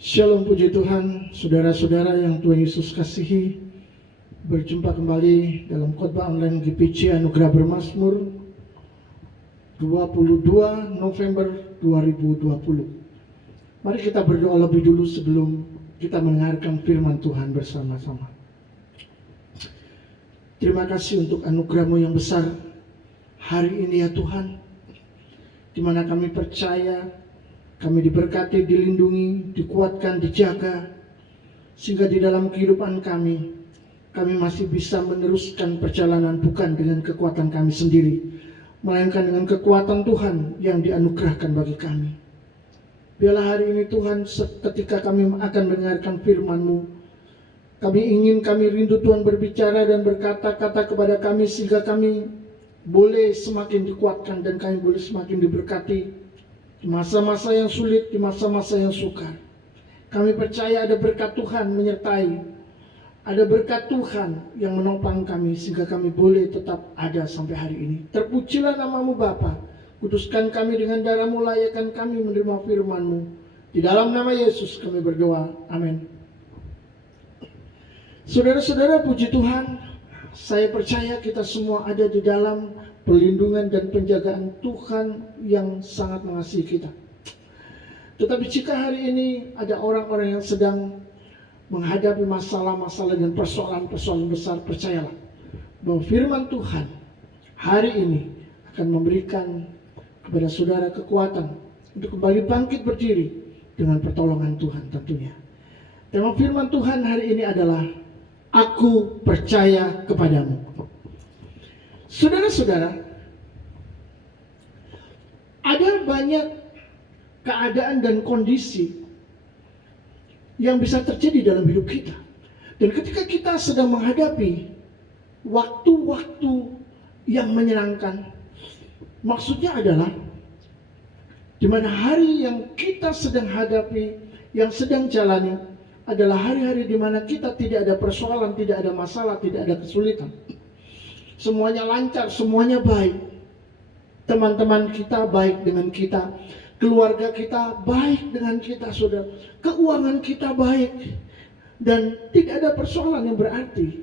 Shalom, puji Tuhan, saudara-saudara yang Tuhan Yesus kasihi. Berjumpa kembali dalam khotbah online GPC Anugerah Bermazmur 22 November 2020. Mari kita berdoa lebih dulu sebelum kita mendengarkan firman Tuhan bersama-sama. Terima kasih untuk anugerah-Mu yang besar hari ini ya Tuhan, di mana kami percaya kami diberkati, dilindungi, dikuatkan, dijaga, sehingga di dalam kehidupan kami masih bisa meneruskan perjalanan bukan dengan kekuatan kami sendiri, melainkan dengan kekuatan Tuhan yang dianugerahkan bagi kami. Biarlah hari ini Tuhan, ketika kami akan mendengarkan firman-Mu, kami rindu Tuhan berbicara dan berkata-kata kepada kami, sehingga kami boleh semakin dikuatkan dan kami boleh semakin diberkati di masa-masa yang sulit, di masa-masa yang sukar. Kami percaya ada berkat Tuhan menyertai, ada berkat Tuhan yang menopang kami, sehingga kami boleh tetap ada sampai hari ini. Terpujilah nama-Mu Bapa, kuduskan kami dengan darah-Mu, layakkan kami menerima firman-Mu. Di dalam nama Yesus kami berdoa, amin. Saudara-saudara, puji Tuhan, saya percaya kita semua ada di dalam perlindungan dan penjagaan Tuhan yang sangat mengasihi kita. Tetapi jika hari ini ada orang-orang yang sedang menghadapi masalah-masalah dan persoalan-persoalan besar, percayalah bahwa firman Tuhan hari ini akan memberikan kepada saudara kekuatan untuk kembali bangkit berdiri dengan pertolongan Tuhan tentunya. Tema firman Tuhan hari ini adalah Aku percaya kepadamu. Saudara-saudara, ada banyak keadaan dan kondisi yang bisa terjadi dalam hidup kita. Dan ketika kita sedang menghadapi waktu-waktu yang menyenangkan, maksudnya adalah di mana hari yang kita sedang hadapi, yang sedang jalani, adalah hari-hari di mana kita tidak ada persoalan, tidak ada masalah, tidak ada kesulitan. Semuanya lancar, semuanya baik. Teman-teman kita baik dengan kita, keluarga kita baik dengan kita, saudara. Keuangan kita baik, dan tidak ada persoalan yang berarti.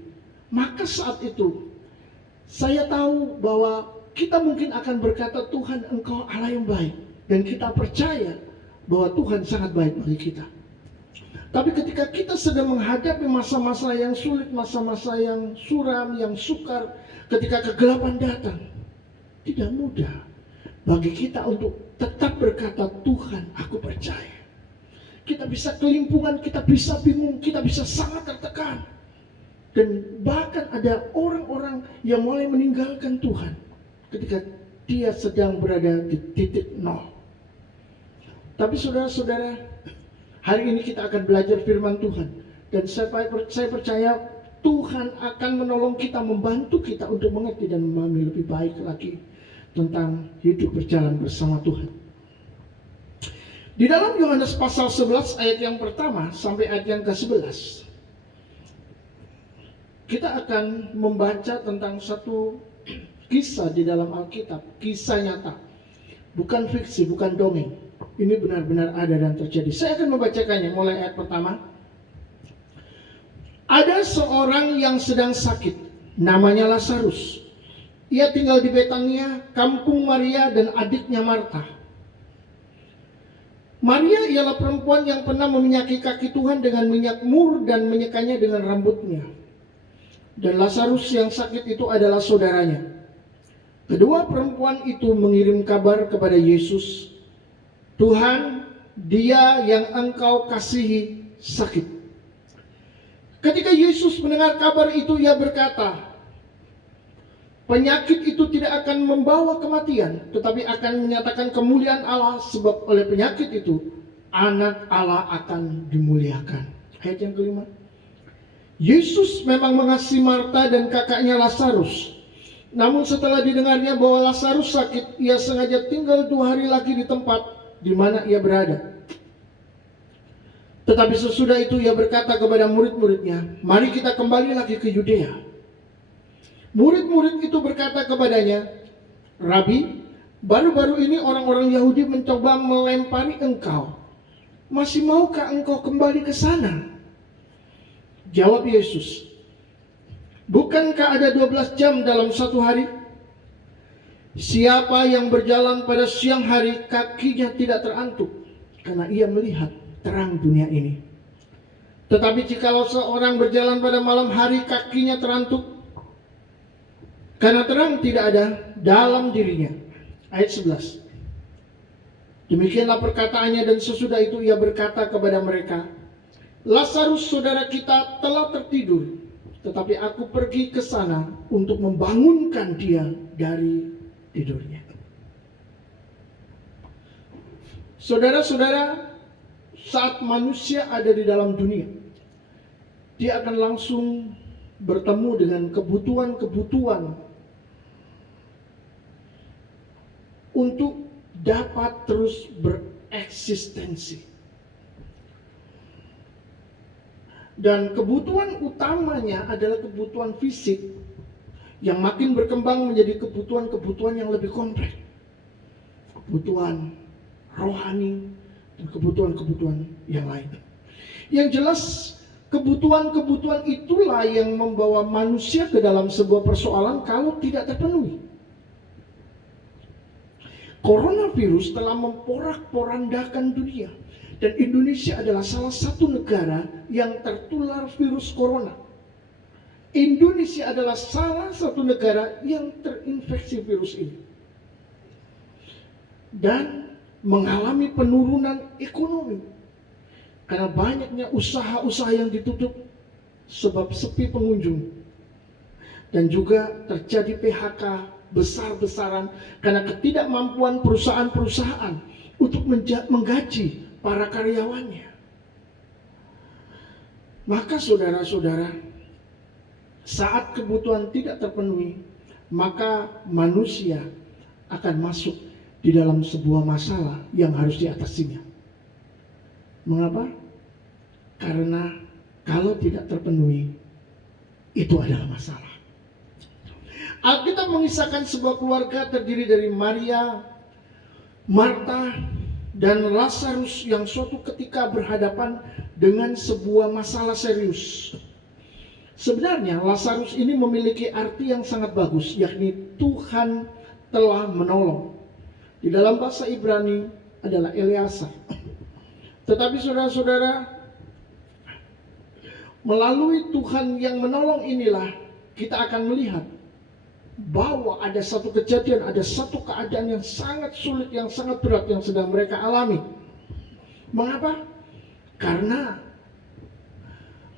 Maka saat itu, saya tahu bahwa kita mungkin akan berkata, Tuhan, Engkau Allah yang baik. Dan kita percaya bahwa Tuhan sangat baik bagi kita. Tapi ketika kita sedang menghadapi masa-masa yang sulit, masa-masa yang suram, yang sukar, ketika kegelapan datang, tidak mudah bagi kita untuk tetap berkata, Tuhan, aku percaya. Kita bisa kelimpungan, kita bisa bingung, kita bisa sangat tertekan. Dan bahkan ada orang-orang yang mulai meninggalkan Tuhan ketika dia sedang berada di titik nol. Tapi saudara-saudara, hari ini kita akan belajar firman Tuhan. Dan saya percaya Tuhan akan menolong kita, membantu kita untuk mengerti dan memahami lebih baik lagi tentang hidup berjalan bersama Tuhan. Di dalam Yohanes pasal 11 ayat yang pertama sampai ayat yang ke-11, kita akan membaca tentang satu kisah di dalam Alkitab, kisah nyata, bukan fiksi, bukan dongeng. Ini benar-benar ada dan terjadi. Saya akan membacakannya mulai ayat pertama. Ada seorang yang sedang sakit, namanya Lazarus. Ia tinggal di Betania, kampung Maria dan adiknya Marta. Maria ialah perempuan yang pernah meminyaki kaki Tuhan dengan minyak mur dan menyekanya dengan rambutnya. Dan Lazarus yang sakit itu adalah saudaranya. Kedua perempuan itu mengirim kabar kepada Yesus, Tuhan, dia yang Engkau kasihi sakit. Ketika Yesus mendengar kabar itu, ia berkata, penyakit itu tidak akan membawa kematian, tetapi akan menyatakan kemuliaan Allah, sebab oleh penyakit itu anak Allah akan dimuliakan. Ayat yang kelima. Yesus memang mengasihi Marta dan kakaknya Lazarus. Namun setelah didengarnya bahwa Lazarus sakit, ia sengaja tinggal 2 hari lagi di tempat di mana ia berada. Tetapi sesudah itu ia berkata kepada murid-muridnya, mari kita kembali lagi ke Yudea. Murid-murid itu berkata kepadanya, Rabi, baru-baru ini orang-orang Yahudi mencoba melempari engkau. Masih maukah engkau kembali ke sana? Jawab Yesus, bukankah ada 12 jam dalam satu hari? Siapa yang berjalan pada siang hari, kakinya tidak terantuk, karena ia melihat terang dunia ini. Tetapi jikalau seorang berjalan pada malam hari, kakinya terantuk, karena terang tidak ada dalam dirinya. Ayat 11. Demikianlah perkataannya, dan sesudah itu ia berkata kepada mereka, Lazarus saudara kita telah tertidur, tetapi aku pergi ke sana untuk membangunkan dia dari tidurnya. Saudara-saudara, saat manusia ada di dalam dunia, dia akan langsung bertemu dengan kebutuhan-kebutuhan untuk dapat terus bereksistensi. Dan kebutuhan utamanya adalah kebutuhan fisik yang makin berkembang menjadi kebutuhan-kebutuhan yang lebih kompleks. Kebutuhan rohani dan kebutuhan-kebutuhan yang lain. Yang jelas, kebutuhan-kebutuhan itulah yang membawa manusia ke dalam sebuah persoalan kalau tidak terpenuhi. Coronavirus telah memporak-porandakan dunia, dan Indonesia adalah salah satu negara yang tertular virus corona. Indonesia adalah salah satu negara yang terinfeksi virus ini dan mengalami penurunan ekonomi karena banyaknya usaha-usaha yang ditutup sebab sepi pengunjung, dan juga terjadi PHK besar-besaran karena ketidakmampuan perusahaan-perusahaan untuk menggaji para karyawannya. Maka saudara-saudara, saat kebutuhan tidak terpenuhi, maka manusia akan masuk di dalam sebuah masalah yang harus diatasinya. Mengapa? Karena kalau tidak terpenuhi, itu adalah masalah. Alkitab mengisahkan sebuah keluarga terdiri dari Maria, Marta, dan Lazarus yang suatu ketika berhadapan dengan sebuah masalah serius. Sebenarnya Lazarus ini memiliki arti yang sangat bagus, yakni Tuhan telah menolong. Di dalam bahasa Ibrani adalah Eleazar. Tetapi saudara-saudara, melalui Tuhan yang menolong inilah kita akan melihat bahwa ada satu kejadian, ada satu keadaan yang sangat sulit, yang sangat berat yang sedang mereka alami. Mengapa? Karena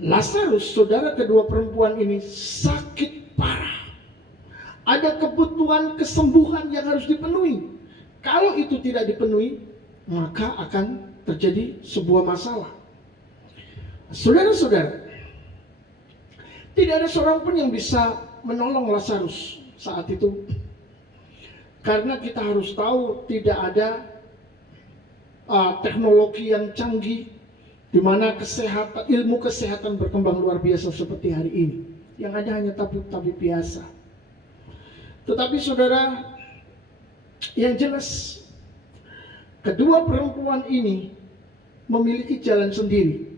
Lazarus, saudara kedua perempuan ini, sakit parah. Ada kebutuhan kesembuhan yang harus dipenuhi. Kalau itu tidak dipenuhi, maka akan terjadi sebuah masalah. Saudara-saudara, tidak ada seorang pun yang bisa menolong Lazarus saat itu, karena kita harus tahu tidak ada teknologi yang canggih di mana ilmu kesehatan berkembang luar biasa seperti hari ini. Yang ada hanya tabib-tabib biasa. Tetapi saudara, yang jelas kedua perempuan ini memiliki jalan sendiri,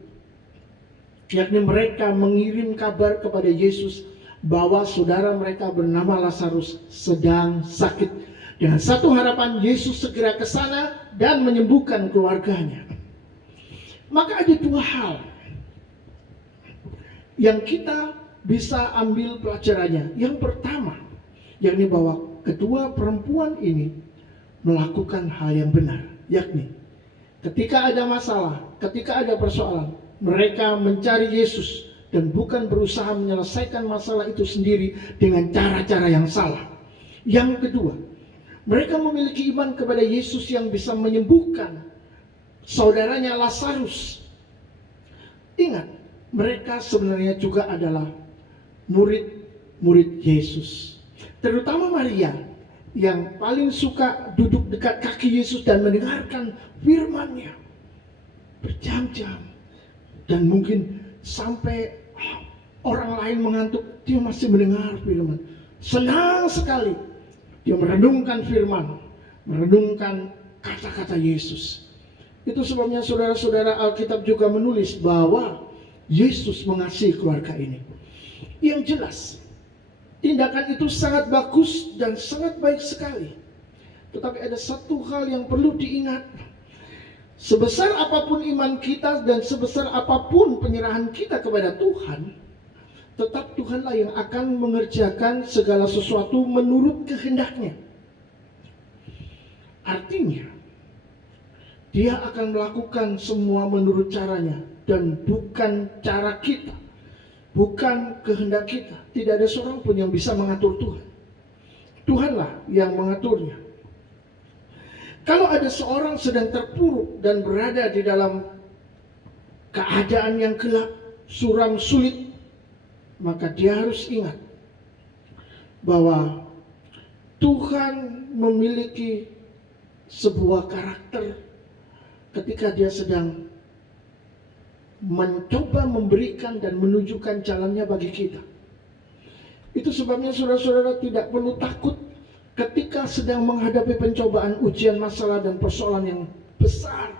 yakni mereka mengirim kabar kepada Yesus bahwa saudara mereka bernama Lazarus sedang sakit, dengan satu harapan Yesus segera ke sana dan menyembuhkan keluarganya. Maka ada dua hal yang kita bisa ambil pelajarannya. Yang pertama, yakni bahwa kedua perempuan ini melakukan hal yang benar, yakni ketika ada masalah, ketika ada persoalan, mereka mencari Yesus dan bukan berusaha menyelesaikan masalah itu sendiri dengan cara-cara yang salah. Yang kedua, mereka memiliki iman kepada Yesus yang bisa menyembuhkan saudaranya Lazarus. Ingat, mereka sebenarnya juga adalah murid-murid Yesus. Terutama Maria yang paling suka duduk dekat kaki Yesus dan mendengarkan firman-Nya berjam-jam, dan mungkin sampai orang lain mengantuk, dia masih mendengar firman. Senang sekali dia merenungkan firman, merenungkan kata-kata Yesus. Itu sebabnya saudara-saudara, Alkitab juga menulis bahwa Yesus mengasihi keluarga ini. Yang jelas, tindakan itu sangat bagus dan sangat baik sekali. Tetapi ada satu hal yang perlu diingat. Sebesar apapun iman kita dan sebesar apapun penyerahan kita kepada Tuhan, tetap Tuhanlah yang akan mengerjakan segala sesuatu menurut kehendaknya. Artinya, Dia akan melakukan semua menurut caranya dan bukan cara kita, bukan kehendak kita. Tidak ada seorang pun yang bisa mengatur Tuhan. Tuhanlah yang mengaturnya. Kalau ada seorang sedang terpuruk dan berada di dalam keadaan yang gelap, suram, sulit, maka dia harus ingat bahwa Tuhan memiliki sebuah karakter ketika dia sedang mencoba memberikan dan menunjukkan jalannya bagi kita. Itu sebabnya saudara-saudara tidak perlu takut ketika sedang menghadapi pencobaan, ujian, masalah, dan persoalan yang besar.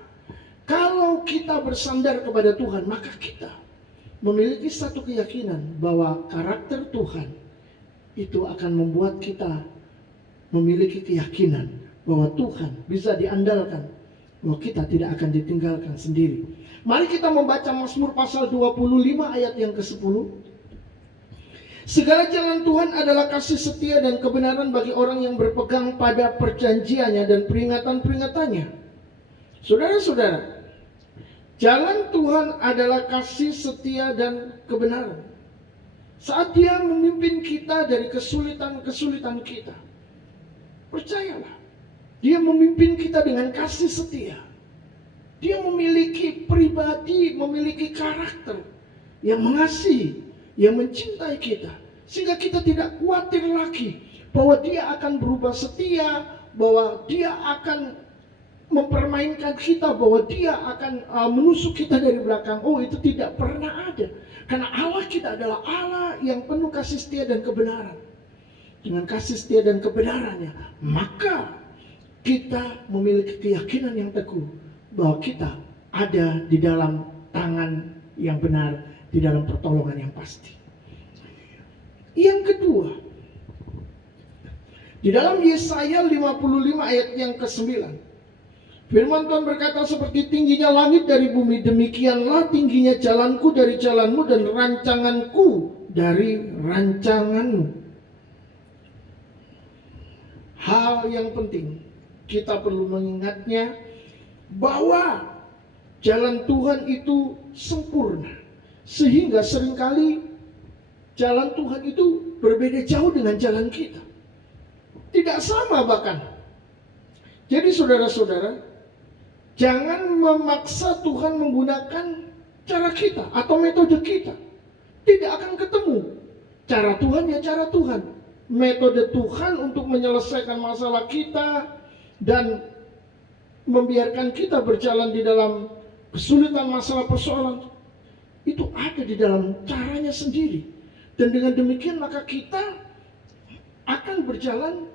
Kalau kita bersandar kepada Tuhan, maka kita memiliki satu keyakinan bahwa karakter Tuhan itu akan membuat kita memiliki keyakinan bahwa Tuhan bisa diandalkan, bahwa kita tidak akan ditinggalkan sendiri. Mari kita membaca Mazmur pasal 25 ayat yang ke-10. Segala jalan Tuhan adalah kasih setia dan kebenaran bagi orang yang berpegang pada perjanjiannya dan peringatan-peringatannya. Saudara-saudara, jalan Tuhan adalah kasih setia dan kebenaran. Saat Dia memimpin kita dari kesulitan-kesulitan kita, percayalah, Dia memimpin kita dengan kasih setia. Dia memiliki pribadi, memiliki karakter yang mengasihi, yang mencintai kita. Sehingga kita tidak khawatir lagi bahwa Dia akan berubah setia, bahwa Dia akan mempermainkan kita, bahwa Dia akan menusuk kita dari belakang. Oh, itu tidak pernah ada. Karena Allah kita adalah Allah yang penuh kasih setia dan kebenaran. Dengan kasih setia dan kebenarannya, maka kita memiliki keyakinan yang teguh bahwa kita ada di dalam tangan yang benar, di dalam pertolongan yang pasti. Yang kedua, di dalam Yesaya 55 ayat yang ke-9, firman Tuhan berkata, seperti tingginya langit dari bumi, demikianlah tingginya jalanku dari jalanmu dan rancanganku dari rancanganmu. Hal yang penting, kita perlu mengingatnya bahwa jalan Tuhan itu sempurna. Sehingga seringkali jalan Tuhan itu berbeda jauh dengan jalan kita. Tidak sama bahkan. Jadi saudara-saudara, jangan memaksa Tuhan menggunakan cara kita atau metode kita. Tidak akan ketemu. Cara Tuhan ya cara Tuhan. Metode Tuhan untuk menyelesaikan masalah kita dan membiarkan kita berjalan di dalam kesulitan, masalah, persoalan, itu ada di dalam caranya sendiri. Dan dengan demikian maka kita akan berjalan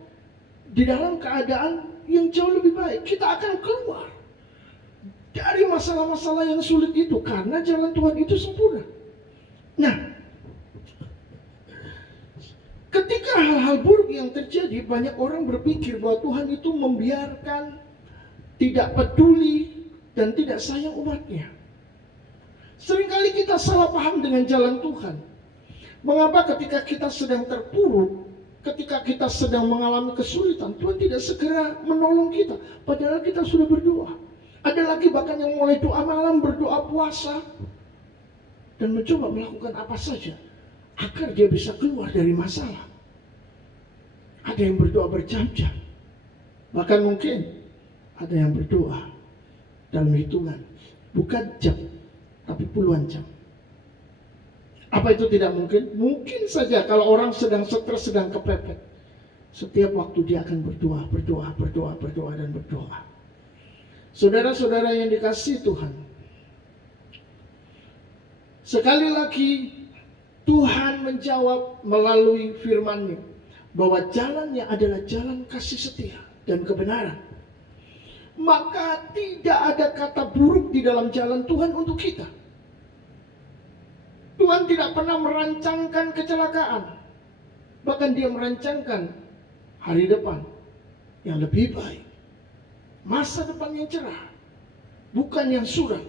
di dalam keadaan yang jauh lebih baik. Kita akan keluar dari masalah-masalah yang sulit itu karena jalan Tuhan itu sempurna. Nah, ketika hal-hal buruk yang terjadi, banyak orang berpikir bahwa Tuhan itu membiarkan, tidak peduli, dan tidak sayang umatnya. Seringkali kita salah paham dengan jalan Tuhan. Mengapa ketika kita sedang terpuruk, ketika kita sedang mengalami kesulitan, Tuhan tidak segera menolong kita, padahal kita sudah berdoa. Ada lagi bahkan yang mulai doa malam, berdoa puasa, dan mencoba melakukan apa saja agar dia bisa keluar dari masalah. Ada yang berdoa berjam-jam, bahkan mungkin ada yang berdoa dalam hitungan, bukan jam, tapi puluhan jam. Apa itu tidak mungkin? Mungkin saja kalau orang sedang stres, sedang kepepet. Setiap waktu dia akan berdoa, dan berdoa. Saudara-saudara yang dikasihi Tuhan, sekali lagi Tuhan menjawab melalui firman-Nya bahwa jalannya adalah jalan kasih setia dan kebenaran. maka tidak ada kata buruk di dalam jalan Tuhan untuk kita. Tuhan tidak pernah merancangkan kecelakaan. Bahkan dia merancangkan hari depan yang lebih baik. Masa depan yang cerah. Bukan yang suram.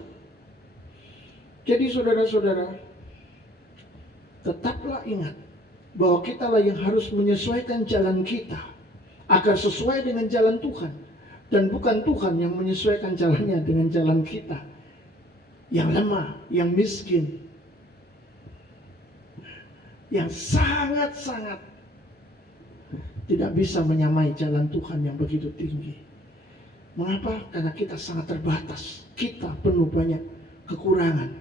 Jadi saudara-saudara, tetaplah ingat bahwa kitalah yang harus menyesuaikan jalan kita agar sesuai dengan jalan Tuhan. Dan bukan Tuhan yang menyesuaikan jalannya dengan jalan kita yang lemah, yang miskin, yang sangat-sangat tidak bisa menyamai jalan Tuhan yang begitu tinggi. Mengapa? Karena kita sangat terbatas. Kita penuh banyak kekurangan.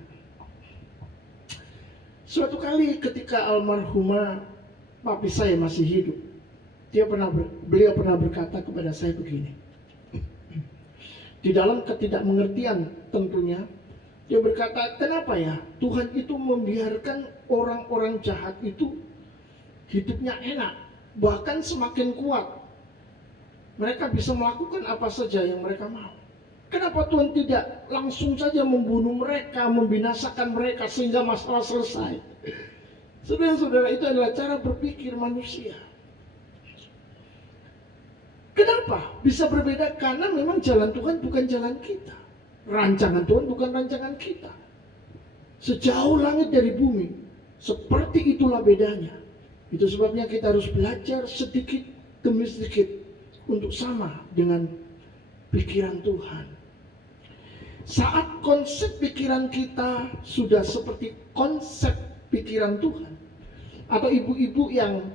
Suatu kali ketika almarhumah papi saya masih hidup, beliau pernah berkata kepada saya begini. Di dalam ketidakmengertian tentunya, dia berkata, kenapa ya Tuhan itu membiarkan orang-orang jahat itu hidupnya enak, bahkan semakin kuat. Mereka bisa melakukan apa saja yang mereka mau. Kenapa Tuhan tidak langsung saja membunuh mereka, membinasakan mereka sehingga masalah selesai? Saudara-saudara, itu adalah cara berpikir manusia. Kenapa bisa berbeda? Karena memang jalan Tuhan bukan jalan kita. Rancangan Tuhan bukan rancangan kita. Sejauh langit dari bumi, seperti itulah bedanya. Itu sebabnya kita harus belajar sedikit demi sedikit untuk sama dengan pikiran Tuhan. Saat konsep pikiran kita sudah seperti konsep pikiran Tuhan, atau ibu-ibu yang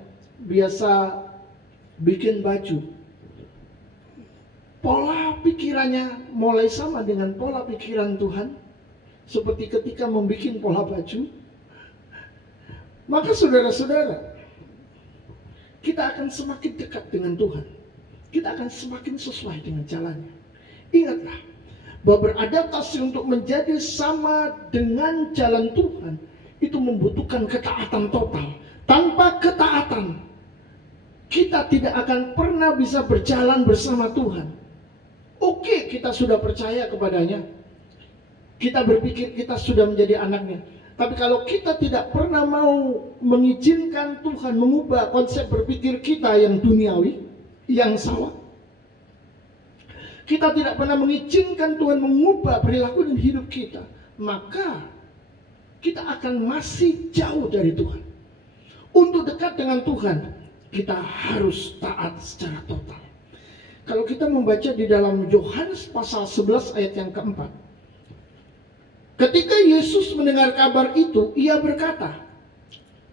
biasa bikin baju, pola pikirannya mulai sama dengan pola pikiran Tuhan, seperti ketika membuat pola baju, maka saudara-saudara, kita akan semakin dekat dengan Tuhan. Kita akan semakin sesuai dengan jalannya. Ingatlah bahwa beradaptasi untuk menjadi sama dengan jalan Tuhan itu membutuhkan ketaatan total. Tanpa ketaatan, kita tidak akan pernah bisa berjalan bersama Tuhan. Oke, kita sudah percaya kepadanya. Kita berpikir kita sudah menjadi anaknya. Tapi kalau kita tidak pernah mau mengizinkan Tuhan mengubah konsep berpikir kita yang duniawi, yang salah, kita tidak pernah mengizinkan Tuhan mengubah perilaku dan hidup kita, maka kita akan masih jauh dari Tuhan. Untuk dekat dengan Tuhan, kita harus taat secara total. Kalau kita membaca di dalam Yohanes pasal 11 ayat yang keempat, ketika Yesus mendengar kabar itu, ia berkata,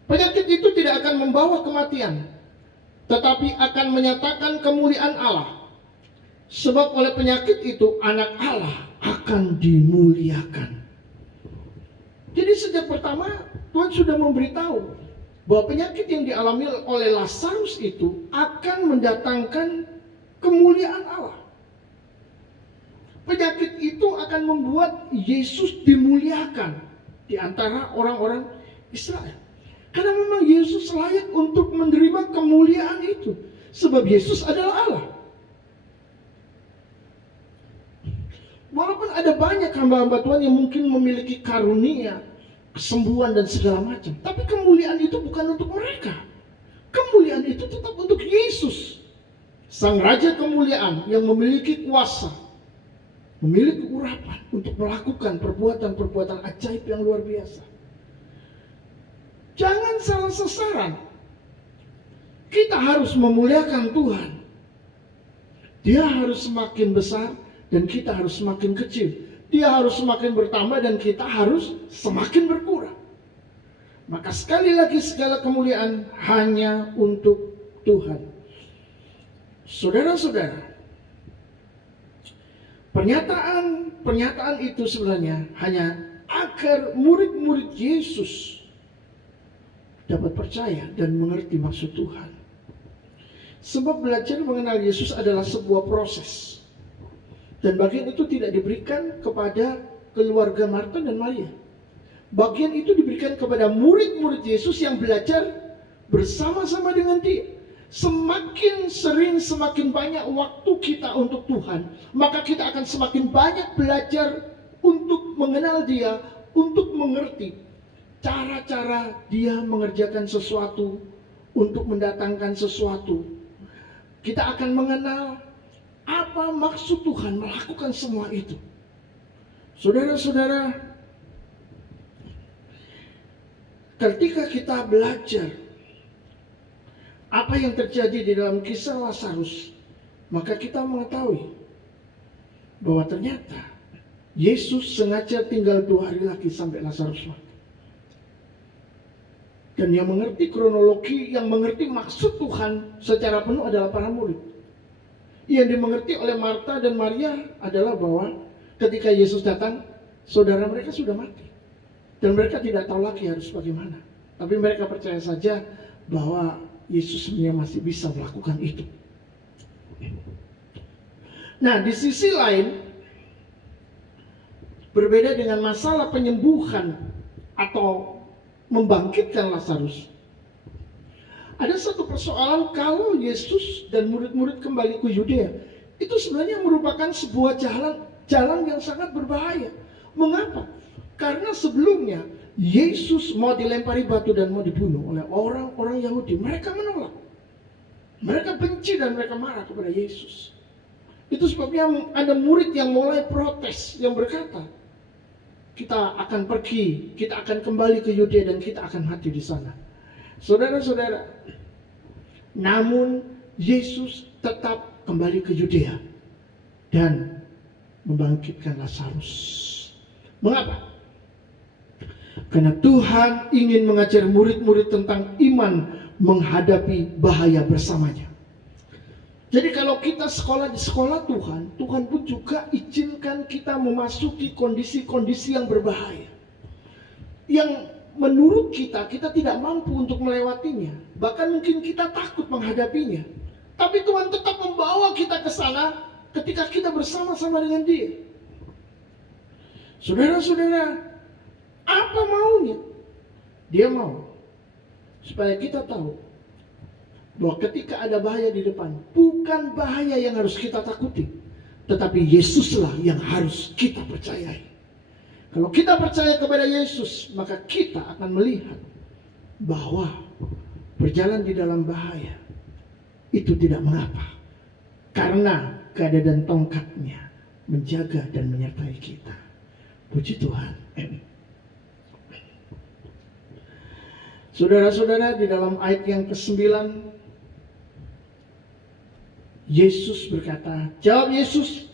penyakit itu tidak akan membawa kematian, tetapi akan menyatakan kemuliaan Allah. Sebab oleh penyakit itu anak Allah akan dimuliakan. Jadi sejak pertama Tuhan sudah memberitahu bahwa penyakit yang dialami oleh Lazarus itu akan mendatangkan kemuliaan Allah. Penyakit itu akan membuat Yesus dimuliakan di antara orang-orang Israel. Karena memang Yesus layak untuk menerima kemuliaan itu. Sebab Yesus adalah Allah. Walaupun ada banyak hamba-hamba Tuhan yang mungkin memiliki karunia, kesembuhan dan segala macam, tapi kemuliaan itu bukan untuk mereka. Kemuliaan itu tetap untuk Yesus, Sang Raja kemuliaan yang memiliki kuasa, memiliki urapan untuk melakukan perbuatan-perbuatan ajaib yang luar biasa. Jangan salah sasaran. Kita harus memuliakan Tuhan. Dia harus semakin besar dan kita harus semakin kecil. Dia harus semakin bertambah dan kita harus semakin berkurang. Maka sekali lagi segala kemuliaan hanya untuk Tuhan. Saudara-saudara, pernyataan itu sebenarnya hanya agar murid-murid Yesus dapat percaya dan mengerti maksud Tuhan. Sebab belajar mengenal Yesus adalah sebuah proses. Dan bagian itu tidak diberikan kepada keluarga Marta dan Maria. Bagian itu diberikan kepada murid-murid Yesus yang belajar bersama-sama dengan dia. Semakin sering, semakin banyak waktu kita untuk Tuhan, maka kita akan semakin banyak belajar untuk mengenal Dia, untuk mengerti cara-cara Dia mengerjakan sesuatu, untuk mendatangkan sesuatu. Kita akan mengenal apa maksud Tuhan melakukan semua itu. Saudara-saudara, ketika kita belajar apa yang terjadi di dalam kisah Lazarus, maka kita mengetahui bahwa ternyata Yesus sengaja tinggal 2 hari lagi sampai Lazarus mati. Dan yang mengerti kronologi, yang mengerti maksud Tuhan secara penuh adalah para murid. Yang dimengerti oleh Marta dan Maria adalah bahwa ketika Yesus datang, saudara mereka sudah mati. Dan mereka tidak tahu lagi harus bagaimana. Tapi mereka percaya saja bahwa Yesus sebenarnya masih bisa melakukan itu. Nah, di sisi lain, berbeda dengan masalah penyembuhan atau membangkitkan Lazarus, ada satu persoalan kalau Yesus dan murid-murid kembali ke Yudea. Itu sebenarnya merupakan sebuah jalan yang sangat berbahaya. Mengapa? Karena sebelumnya Yesus mau dilempari batu dan mau dibunuh oleh orang-orang Yahudi. Mereka menolak. Mereka benci dan mereka marah kepada Yesus. Itu sebabnya ada murid yang mulai protes, yang berkata, kita akan pergi, kita akan kembali ke Yudea dan kita akan mati di sana. Saudara-saudara, namun Yesus tetap kembali ke Yudea dan membangkitkan Lazarus. Mengapa? Karena Tuhan ingin mengajar murid-murid tentang iman menghadapi bahaya bersamanya. Jadi kalau kita sekolah di sekolah Tuhan, Tuhan pun juga izinkan kita memasuki kondisi-kondisi yang berbahaya. Yang menurut kita tidak mampu untuk melewatinya. Bahkan mungkin kita takut menghadapinya. Tapi Tuhan tetap membawa kita ke sana ketika kita bersama-sama dengan Dia. Saudara-saudara, apa maunya? Dia mau supaya kita tahu bahwa ketika ada bahaya di depan, bukan bahaya yang harus kita takuti, tetapi Yesuslah yang harus kita percayai. Kalau kita percaya kepada Yesus, maka kita akan melihat bahwa berjalan di dalam bahaya itu tidak mengapa, karena gada dan tongkatnya menjaga dan menyertai kita. Puji Tuhan. Saudara-saudara, di dalam ayat yang ke-9, Yesus berkata, jawab Yesus,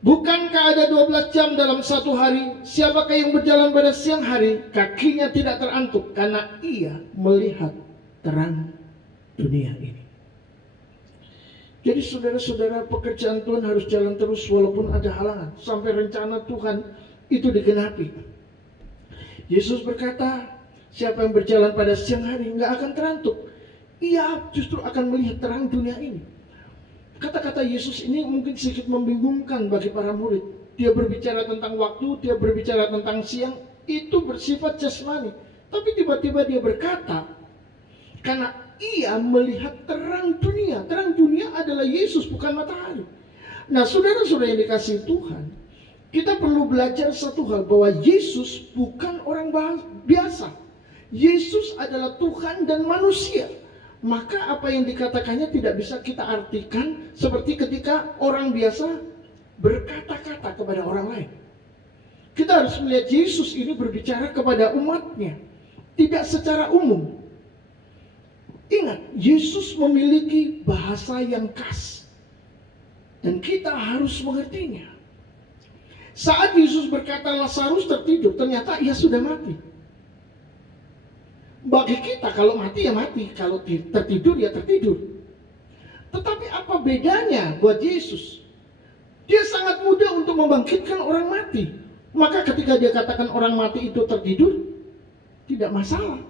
bukankah ada 12 jam dalam satu hari? Siapakah yang berjalan pada siang hari, kakinya tidak terantuk, karena ia melihat terang dunia ini. Jadi saudara-saudara, pekerjaan Tuhan harus jalan terus walaupun ada halangan, sampai rencana Tuhan itu digenapi. Yesus berkata, siapa yang berjalan pada siang hari nggak akan terantuk. Ia justru akan melihat terang dunia ini. Kata-kata Yesus ini mungkin sedikit membingungkan bagi para murid. Dia berbicara tentang waktu, dia berbicara tentang siang, itu bersifat jasmani. Tapi tiba-tiba dia berkata, karena ia melihat terang dunia. Terang dunia adalah Yesus, bukan matahari. Nah, saudara-saudara yang dikasihi Tuhan, kita perlu belajar satu hal, bahwa Yesus bukan orang biasa. Yesus adalah Tuhan dan manusia. Maka apa yang dikatakannya tidak bisa kita artikan seperti ketika orang biasa berkata-kata kepada orang lain. Kita harus melihat Yesus ini berbicara kepada umatnya, tidak secara umum. Ingat, Yesus memiliki bahasa yang khas dan kita harus mengertinya. Saat Yesus berkata Lazarus tertidur, ternyata ia sudah mati. Bagi kita kalau mati ya mati, kalau tertidur ya tertidur. Tetapi apa bedanya buat Yesus? Dia sangat mudah untuk membangkitkan orang mati. Maka ketika dia katakan orang mati itu tertidur, tidak masalah.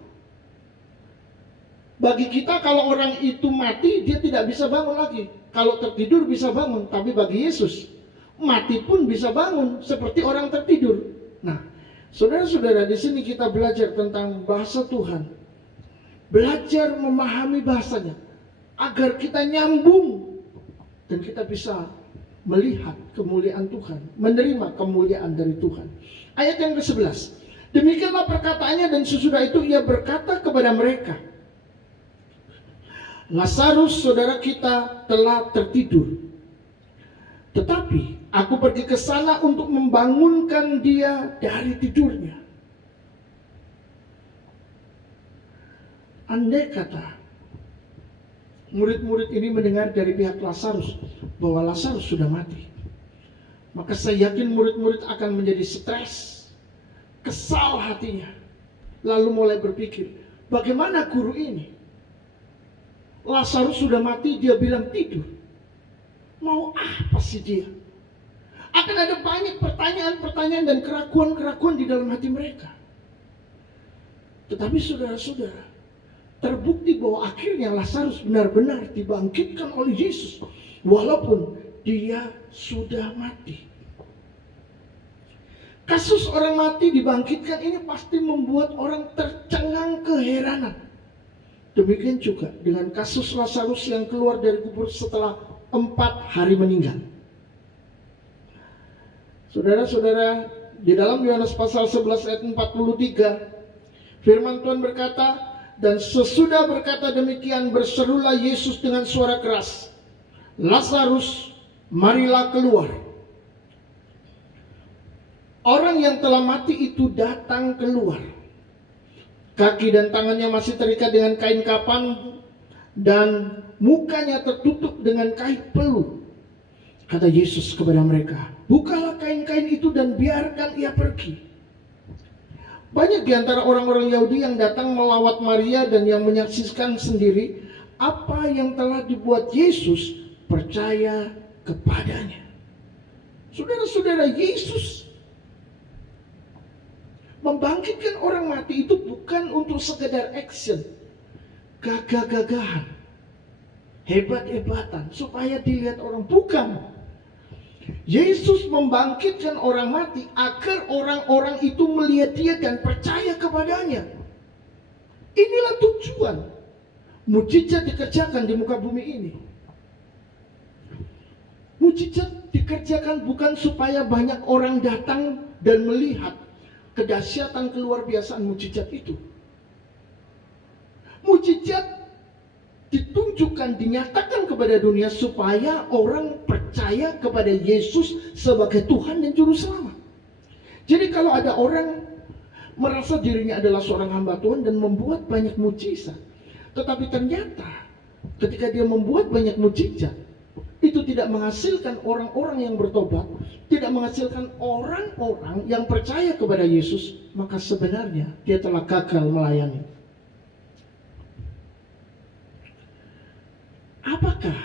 Bagi kita kalau orang itu mati, dia tidak bisa bangun lagi. Kalau tertidur bisa bangun, tapi bagi Yesus, mati pun bisa bangun seperti orang tertidur. Nah, saudara-saudara, di sini kita belajar tentang bahasa Tuhan. Belajar memahami bahasanya. agar kita nyambung dan kita bisa melihat kemuliaan Tuhan, menerima kemuliaan dari Tuhan. Ayat yang ke-11. Demikianlah perkataannya, dan sesudah itu ia berkata kepada mereka, Lazarus saudara kita telah tertidur, tetapi aku pergi ke sana untuk membangunkan dia dari tidurnya. Andai kata murid-murid ini mendengar dari pihak Lazarus bahwa Lazarus sudah mati, maka saya yakin murid-murid akan menjadi stres, kesal hatinya, lalu mulai berpikir, bagaimana guru ini? Lazarus sudah mati, dia bilang tidur. Mau apa sih dia? Akan ada banyak pertanyaan-pertanyaan dan keraguan-keraguan di dalam hati mereka. Tetapi saudara-saudara, terbukti bahwa akhirnya Lazarus benar-benar dibangkitkan oleh Yesus, walaupun dia sudah mati. Kasus orang mati dibangkitkan ini pasti membuat orang tercengang keheranan. Demikian juga dengan kasus Lazarus yang keluar dari kubur setelah 4 hari meninggal. Saudara-saudara, di dalam Yohanes pasal 11 ayat 43, firman Tuhan berkata, dan sesudah berkata demikian berserulah Yesus dengan suara keras, Lazarus, marilah keluar. Orang yang telah mati itu datang keluar. Kaki dan tangannya masih terikat dengan kain kapan dan mukanya tertutup dengan kain peluh. Kata Yesus kepada mereka, bukalah kain-kain itu dan biarkan ia pergi. Banyak di antara orang-orang Yahudi yang datang melawat Maria dan yang menyaksikan sendiri apa yang telah dibuat Yesus percaya kepadanya. Saudara-saudara, Yesus membangkitkan orang mati itu bukan untuk sekedar action, gagah-gagahan, hebat-hebatan, supaya dilihat orang. Bukan. Yesus membangkitkan orang mati agar orang-orang itu melihat dia dan percaya kepadanya. Inilah tujuan mujizat dikerjakan di muka bumi ini. Mujizat dikerjakan bukan supaya banyak orang datang dan melihat kedahsyatan keluar biasaan mujizat itu. Mujizat ditunjukkan, dinyatakan kepada dunia supaya orang percaya kepada Yesus sebagai Tuhan dan Juru Selamat. Jadi kalau ada orang merasa dirinya adalah seorang hamba Tuhan dan membuat banyak mujizat, tetapi ternyata ketika dia membuat banyak mujizat, itu tidak menghasilkan orang-orang yang bertobat, tidak menghasilkan orang-orang yang percaya kepada Yesus, maka sebenarnya dia telah gagal melayani. Apakah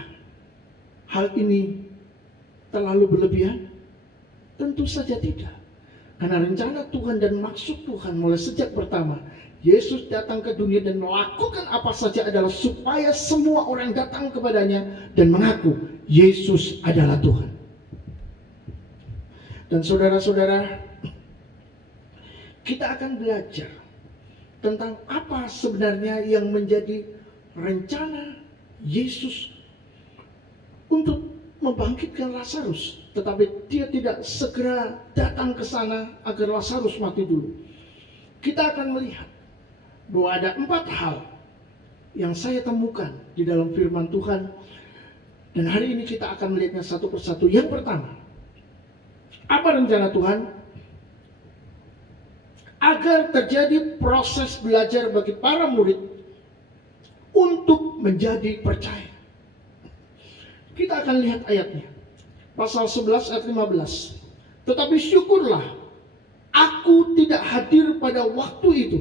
hal ini terlalu berlebihan? Tentu saja tidak. Karena rencana Tuhan dan maksud Tuhan mulai sejak pertama Yesus datang ke dunia dan melakukan apa saja adalah supaya semua orang datang kepadanya dan mengaku Yesus adalah Tuhan. Dan saudara-saudara, kita akan belajar tentang apa sebenarnya yang menjadi rencana Yesus untuk membangkitkan Lazarus, tetapi dia tidak segera datang ke sana agar Lazarus mati dulu. Kita akan melihat bahwa ada 4 hal yang saya temukan di dalam firman Tuhan, dan hari ini kita akan melihatnya satu persatu. Yang pertama, apa rencana Tuhan? Agar terjadi proses belajar bagi para murid untuk menjadi percaya. Kita akan lihat ayatnya. Pasal 11 ayat 15. Tetapi syukurlah, aku tidak hadir pada waktu itu.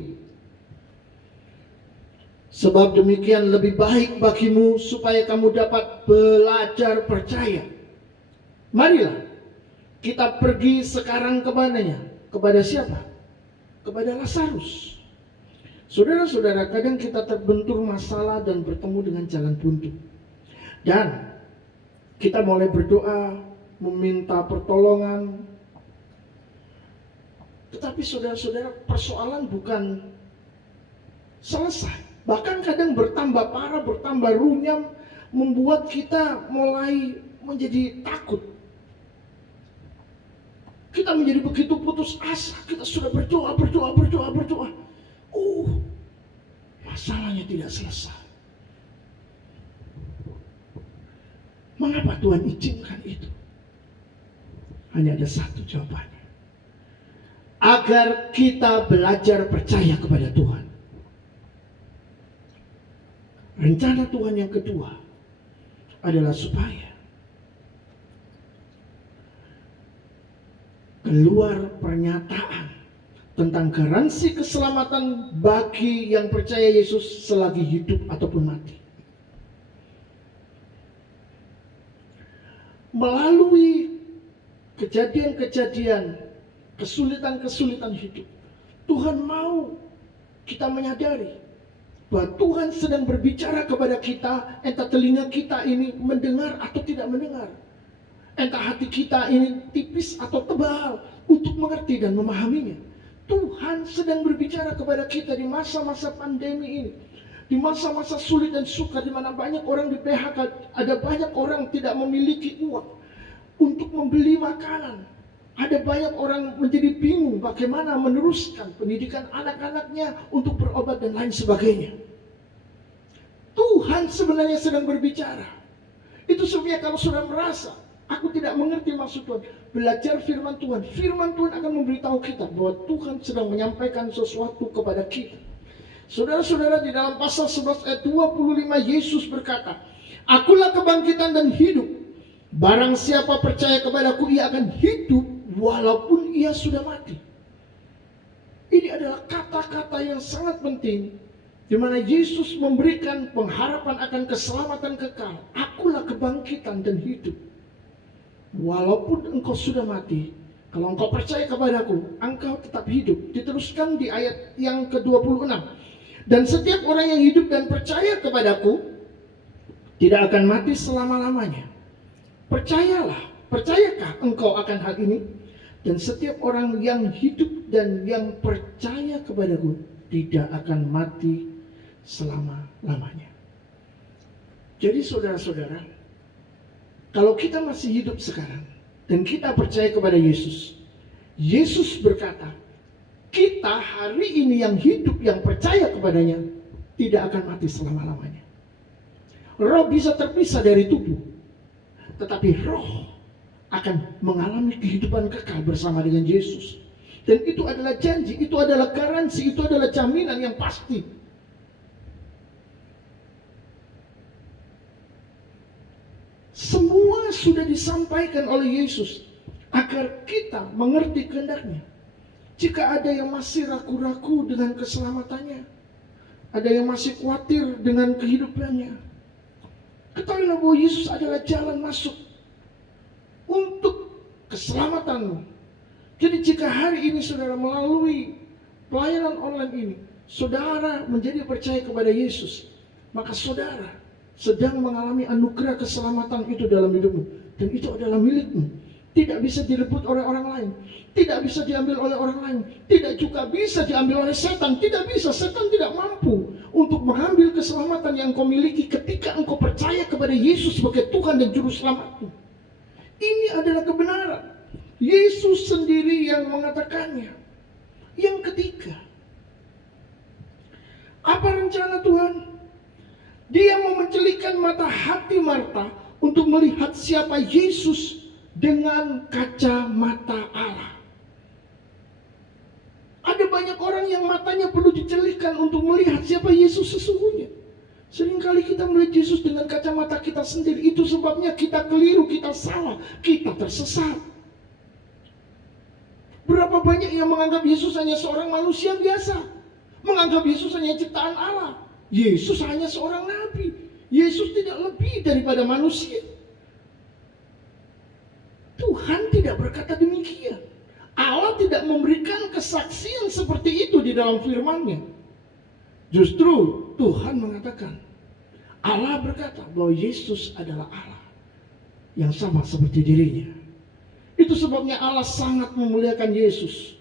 Sebab demikian lebih baik bagimu supaya kamu dapat belajar percaya. Marilah kita pergi sekarang kepadanya. Kepada siapa? Kepada Lazarus. Saudara-saudara, kadang kita terbentur masalah dan bertemu dengan jalan buntu. Dan kita mulai berdoa, meminta pertolongan. Tetapi saudara-saudara, persoalan bukan selesai. Bahkan kadang bertambah parah, bertambah runyam, membuat kita mulai menjadi takut. Kita menjadi begitu putus asa, kita sudah berdoa. Masalahnya tidak selesai. Mengapa Tuhan izinkan itu? Hanya ada satu jawabannya. Agar kita belajar percaya kepada Tuhan. Rencana Tuhan yang kedua adalah supaya keluar pernyataan tentang garansi keselamatan bagi yang percaya Yesus selagi hidup ataupun mati. Melalui kejadian-kejadian, kesulitan-kesulitan hidup, Tuhan mau kita menyadari bahwa Tuhan sedang berbicara kepada kita, entah telinga kita ini mendengar atau tidak mendengar. Entah hati kita ini tipis atau tebal untuk mengerti dan memahaminya. Tuhan sedang berbicara kepada kita di masa-masa pandemi ini. Di masa-masa sulit dan sukar, di mana banyak orang di PHK, ada banyak orang tidak memiliki uang untuk membeli makanan. Ada banyak orang menjadi bingung bagaimana meneruskan pendidikan anak-anaknya untuk berobat dan lain sebagainya. Tuhan sebenarnya sedang berbicara. Itu sebabnya kalau sudah merasa aku tidak mengerti maksud Tuhan, belajar firman Tuhan. Firman Tuhan akan memberitahu kita bahwa Tuhan sedang menyampaikan sesuatu kepada kita. Saudara-saudara, di dalam pasal 11 ayat 25 Yesus berkata, "Akulah kebangkitan dan hidup. Barang siapa percaya kepadaku, ia akan hidup walaupun ia sudah mati." Ini adalah kata-kata yang sangat penting, di mana Yesus memberikan pengharapan akan keselamatan kekal. Akulah kebangkitan dan hidup. Walaupun engkau sudah mati, kalau engkau percaya kepadaku, engkau tetap hidup. Diteruskan di ayat yang ke-26. Dan setiap orang yang hidup dan percaya kepadaku tidak akan mati selama-lamanya. Percayakah engkau akan hal ini? Dan setiap orang yang hidup dan yang percaya kepadaku tidak akan mati selama-lamanya. Jadi saudara-saudara, kalau kita masih hidup sekarang dan kita percaya kepada Yesus, Yesus berkata, kita hari ini yang hidup, yang percaya kepadanya, tidak akan mati selama-lamanya. Roh bisa terpisah dari tubuh, tetapi roh akan mengalami kehidupan kekal bersama dengan Yesus. Dan itu adalah janji, itu adalah garansi, itu adalah jaminan yang pasti. Semua sudah disampaikan oleh Yesus agar kita mengerti kehendaknya. Jika ada yang masih ragu-ragu dengan keselamatannya, ada yang masih khawatir dengan kehidupannya, ketahuilah bahwa Yesus adalah jalan masuk untuk keselamatanmu. Jadi jika hari ini saudara melalui pelayanan online ini, saudara menjadi percaya kepada Yesus, maka saudara sedang mengalami anugerah keselamatan itu dalam hidupmu. Dan itu adalah milikmu. Tidak bisa direbut oleh orang lain, tidak bisa diambil oleh orang lain, tidak juga bisa diambil oleh setan. Tidak bisa, setan tidak mampu untuk mengambil keselamatan yang kau miliki ketika engkau percaya kepada Yesus sebagai Tuhan dan Juru Selamatmu. Ini adalah kebenaran. Yesus sendiri yang mengatakannya. Yang ketiga, apa rencana Tuhan? Dia mau mencelikan mata hati Marta untuk melihat siapa Yesus dengan kacamata Allah. Ada banyak orang yang matanya perlu dicelikan untuk melihat siapa Yesus sesungguhnya. Seringkali kita melihat Yesus dengan kacamata kita sendiri. Itu sebabnya kita keliru, kita salah, kita tersesat. Berapa banyak yang menganggap Yesus hanya seorang manusia biasa, menganggap Yesus hanya ciptaan Allah. Yesus hanya seorang nabi. Yesus tidak lebih daripada manusia. Tuhan tidak berkata demikian. Allah tidak memberikan kesaksian seperti itu di dalam firman-Nya. Justru Tuhan mengatakan, Allah berkata bahwa Yesus adalah Allah yang sama seperti dirinya. Itu sebabnya Allah sangat memuliakan Yesus.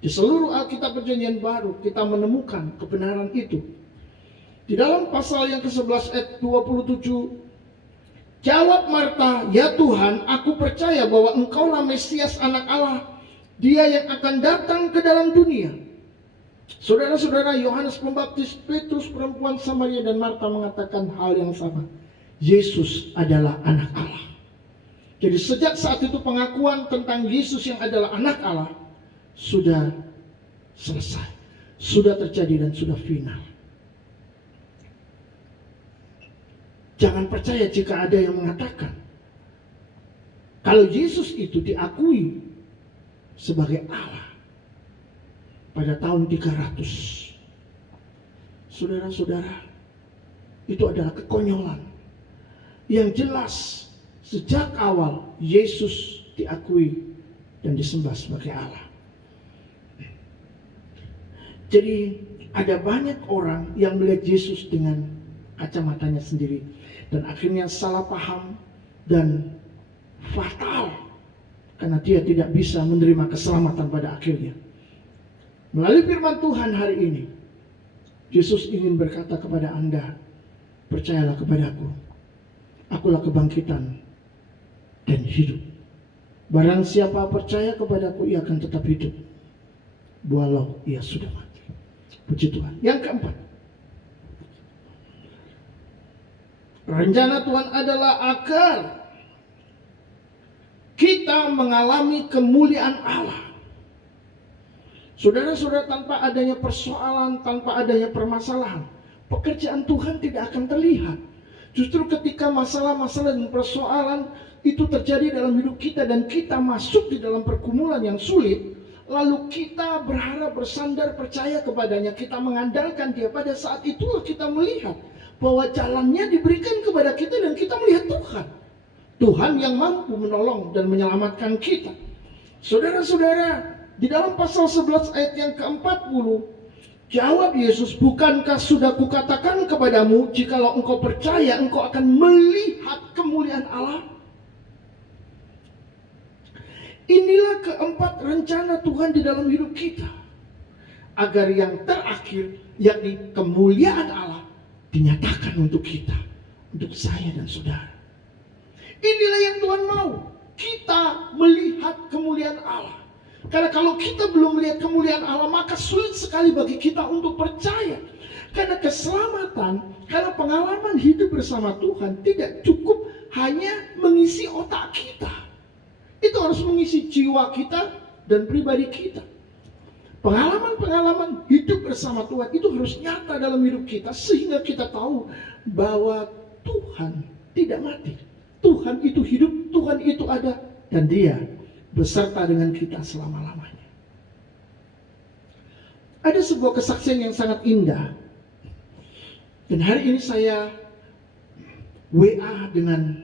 Di seluruh Alkitab Perjanjian Baru kita menemukan kebenaran itu. Di dalam pasal yang ke-11 ayat 27 Jawab Marta, "Ya Tuhan, aku percaya bahwa Engkaulah Mesias, Anak Allah, Dia yang akan datang ke dalam dunia." Saudara-saudara, Yohanes Pembaptis, Petrus, perempuan Samaria, dan Marta mengatakan hal yang sama. Yesus adalah Anak Allah. Jadi sejak saat itu pengakuan tentang Yesus yang adalah Anak Allah sudah selesai, sudah terjadi dan sudah final. Jangan percaya jika ada yang mengatakan kalau Yesus itu diakui sebagai Allah pada tahun 300. Saudara-saudara, itu adalah kekonyolan. Yang jelas sejak awal Yesus diakui dan disembah sebagai Allah. Jadi ada banyak orang yang melihat Yesus dengan kacamatanya sendiri dan akhirnya salah paham dan fatal karena dia tidak bisa menerima keselamatan pada akhirnya. Melalui firman Tuhan hari ini, Yesus ingin berkata kepada Anda, percayalah kepadaku, akulah kebangkitan dan hidup. Barang siapa percaya kepadaku, ia akan tetap hidup walau ia sudah mati. Puji Tuhan. Yang keempat, rencana Tuhan adalah agar kita mengalami kemuliaan Allah. Saudara-saudara, tanpa adanya persoalan, tanpa adanya permasalahan, pekerjaan Tuhan tidak akan terlihat. Justru ketika masalah-masalah dan persoalan itu terjadi dalam hidup kita dan kita masuk di dalam pergumulan yang sulit, lalu kita berharap, bersandar, percaya kepadanya, kita mengandalkan Dia, pada saat itulah kita melihat bahwa jalannya diberikan kepada kita dan kita melihat Tuhan. Tuhan yang mampu menolong dan menyelamatkan kita. Saudara-saudara, di dalam pasal 11 ayat yang ke-40, jawab Yesus, "Bukankah sudah kukatakan kepadamu, jikalau engkau percaya, engkau akan melihat kemuliaan Allah?" Inilah keempat rencana Tuhan di dalam hidup kita. Agar yang terakhir, yakni kemuliaan Allah, dinyatakan untuk kita, untuk saya dan saudara. Inilah yang Tuhan mau, kita melihat kemuliaan Allah. Karena kalau kita belum melihat kemuliaan Allah, maka sulit sekali bagi kita untuk percaya. Karena keselamatan, karena pengalaman hidup bersama Tuhan tidak cukup hanya mengisi otak kita. Itu harus mengisi jiwa kita dan pribadi kita. Pengalaman-pengalaman hidup bersama Tuhan itu harus nyata dalam hidup kita, sehingga kita tahu bahwa Tuhan tidak mati. Tuhan itu hidup, Tuhan itu ada, dan Dia beserta dengan kita selama-lamanya. Ada sebuah kesaksian yang sangat indah. Dan hari ini saya WA dengan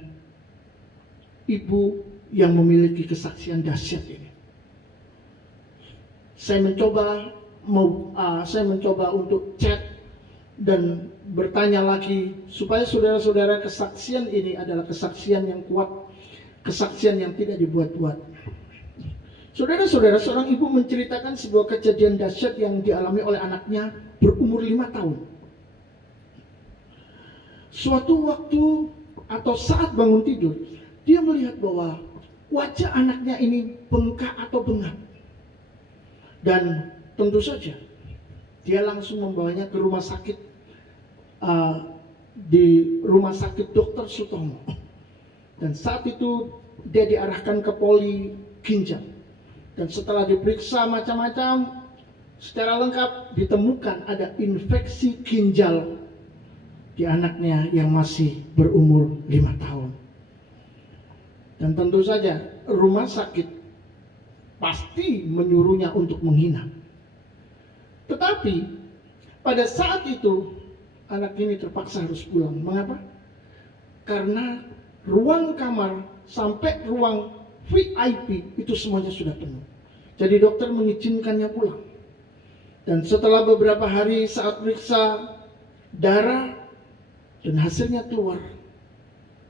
ibu yang memiliki kesaksian dahsyat ini. Saya mencoba untuk chat dan bertanya lagi supaya saudara-saudara, kesaksian ini adalah kesaksian yang kuat, kesaksian yang tidak dibuat-buat. Saudara-saudara, seorang ibu menceritakan sebuah kejadian dahsyat yang dialami oleh anaknya berumur 5 tahun. Suatu waktu atau saat bangun tidur, dia melihat bahwa wajah anaknya ini bengkak atau bengap. Dan tentu saja dia langsung membawanya ke rumah sakit, di rumah sakit Dr. Sutomo. Dan saat itu dia diarahkan ke poli ginjal. Dan setelah diperiksa macam-macam, secara lengkap ditemukan ada infeksi ginjal di anaknya yang masih berumur 5 tahun. Dan tentu saja rumah sakit pasti menyuruhnya untuk menginap. Tetapi pada saat itu anak ini terpaksa harus pulang. Mengapa? Karena ruang kamar sampai ruang VIP itu semuanya sudah penuh. Jadi dokter mengizinkannya pulang. Dan setelah beberapa hari saat periksa darah dan hasilnya keluar,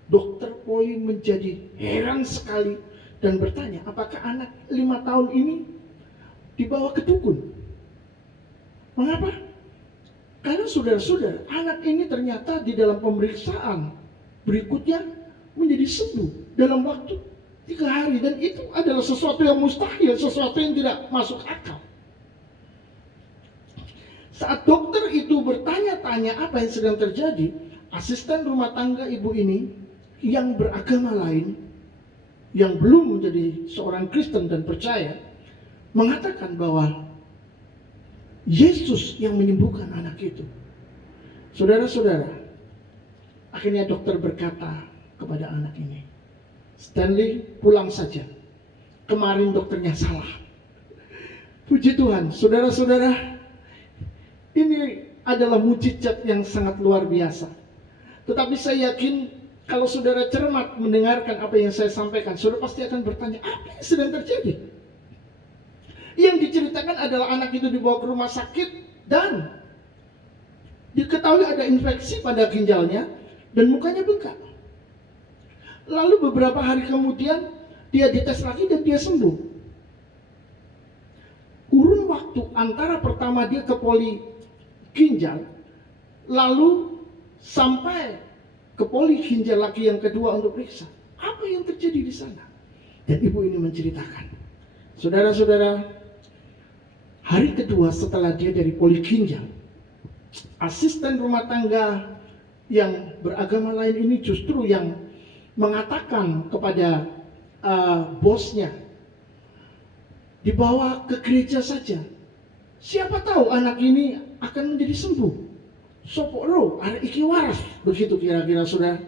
dokter poli menjadi heran sekali dan bertanya, apakah anak 5 tahun ini dibawa ke dukun? Mengapa? Karena saudara-saudara, anak ini ternyata di dalam pemeriksaan berikutnya menjadi sembuh dalam waktu 3 hari. Dan itu adalah sesuatu yang mustahil, sesuatu yang tidak masuk akal. Saat dokter itu bertanya-tanya apa yang sedang terjadi, asisten rumah tangga ibu ini yang beragama lain, yang belum menjadi seorang Kristen dan percaya, mengatakan bahwa Yesus yang menyembuhkan anak itu. Saudara-saudara, akhirnya dokter berkata kepada anak ini, Stanley, pulang saja. Kemarin dokternya salah. Puji Tuhan, saudara-saudara, ini adalah mujizat yang sangat luar biasa. Tetapi saya yakin kalau saudara cermat mendengarkan apa yang saya sampaikan, saudara pasti akan bertanya, apa yang sedang terjadi? Yang diceritakan adalah anak itu dibawa ke rumah sakit dan diketahui ada infeksi pada ginjalnya dan mukanya bengkak. Lalu beberapa hari kemudian dia dites lagi dan dia sembuh. Kurun waktu antara pertama dia ke poli ginjal, lalu sampai ke poli ginjal lagi yang kedua untuk periksa. Apa yang terjadi di sana? Dan ibu ini menceritakan, saudara-saudara, hari kedua setelah dia dari poli ginjal, asisten rumah tangga yang beragama lain ini justru yang mengatakan kepada bosnya, dibawa ke gereja saja. Siapa tahu anak ini akan menjadi sembuh. Soporo, ada iki waras. Begitu kira-kira saudara.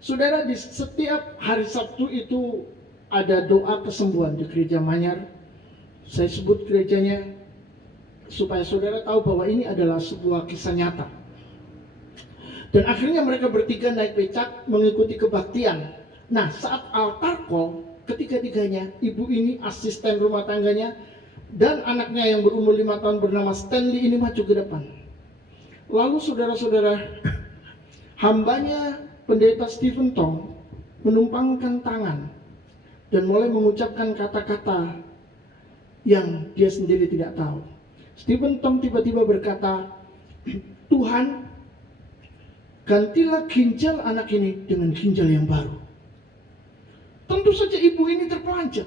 Saudara, di setiap hari Sabtu itu ada doa kesembuhan di gereja Manyar. Saya sebut gerejanya supaya saudara tahu bahwa ini adalah sebuah kisah nyata. Dan akhirnya mereka bertiga naik becak mengikuti kebaktian. Nah, saat altar call, ketiga-tiganya, ibu ini, asisten rumah tangganya, dan anaknya yang berumur 5 tahun bernama Stanley ini maju ke depan. Lalu saudara-saudara, hambanya pendeta Stephen Tong menumpangkan tangan dan mulai mengucapkan kata-kata yang dia sendiri tidak tahu. Stephen Tong tiba-tiba berkata, Tuhan, gantilah ginjal anak ini dengan ginjal yang baru. Tentu saja ibu ini terpelanjat.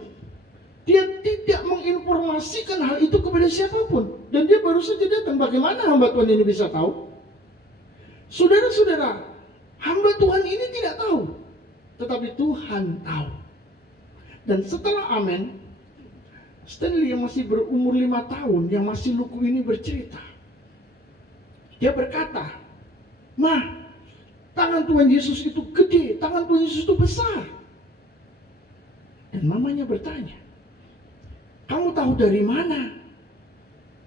Dia tidak menginformasikan hal itu kepada siapapun. Dan dia baru saja datang. Bagaimana hamba Tuhan ini bisa tahu? Saudara-saudara, hamba Tuhan ini tidak tahu. Tetapi Tuhan tahu. Dan setelah amin, Stanley yang masih berumur 5 tahun, yang masih lugu ini bercerita. Dia berkata, Ma, tangan Tuhan Yesus itu gede, tangan Tuhan Yesus itu besar. Dan mamanya bertanya, kamu tahu dari mana?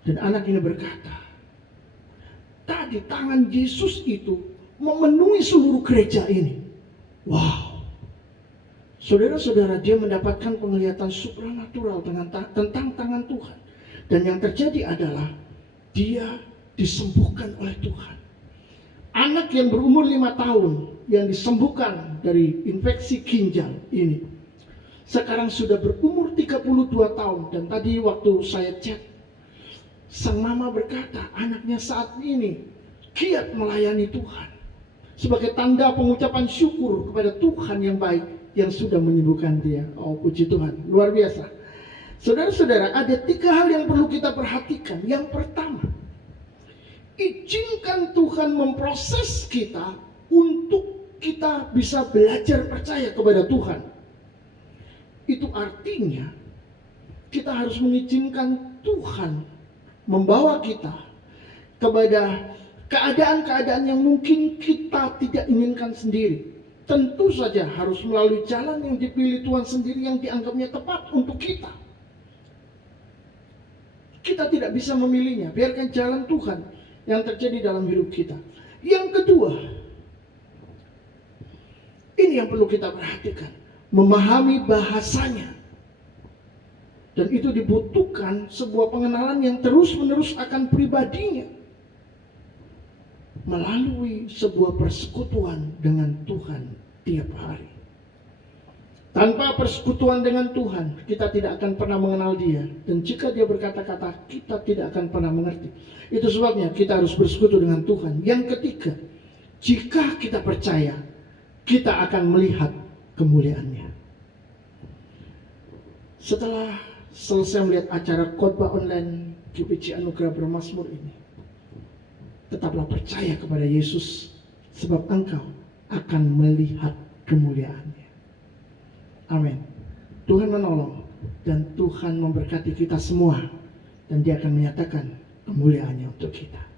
Dan anak ini berkata, tadi tangan Yesus itu memenuhi seluruh gereja ini. Wow. Saudara-saudara, dia mendapatkan penglihatan supranatural tentang tangan Tuhan. Dan yang terjadi adalah dia disembuhkan oleh Tuhan. Anak yang berumur 5 tahun yang disembuhkan dari infeksi ginjal ini sekarang sudah berumur 32 tahun. Dan tadi waktu saya chat, sang mama berkata anaknya saat ini giat melayani Tuhan sebagai tanda pengucapan syukur kepada Tuhan yang baik yang sudah menyembuhkan dia. Oh, puji Tuhan, luar biasa. Saudara-saudara, ada 3 hal yang perlu kita perhatikan. Yang pertama, izinkan Tuhan memproses kita untuk kita bisa belajar percaya kepada Tuhan. Itu artinya kita harus mengizinkan Tuhan membawa kita kepada keadaan-keadaan yang mungkin kita tidak inginkan sendiri. Tentu saja harus melalui jalan yang dipilih Tuhan sendiri yang dianggapnya tepat untuk kita. Kita tidak bisa memilihnya, biarkan jalan Tuhan yang terjadi dalam hidup kita. Yang kedua, ini yang perlu kita perhatikan, memahami bahasanya. Dan itu dibutuhkan sebuah pengenalan yang terus-menerus akan pribadinya melalui sebuah persekutuan dengan Tuhan tiap hari. Tanpa persekutuan dengan Tuhan, kita tidak akan pernah mengenal Dia. Dan jika Dia berkata-kata, kita tidak akan pernah mengerti. Itu sebabnya kita harus bersekutu dengan Tuhan. Yang ketiga, jika kita percaya, kita akan melihat kemuliaannya. Setelah selesai melihat acara khotbah online GPC Anugerah Bermazmur ini, tetaplah percaya kepada Yesus, sebab engkau akan melihat kemuliaannya. Amin. Tuhan menolong dan Tuhan memberkati kita semua, dan Dia akan menyatakan kemuliaannya untuk kita.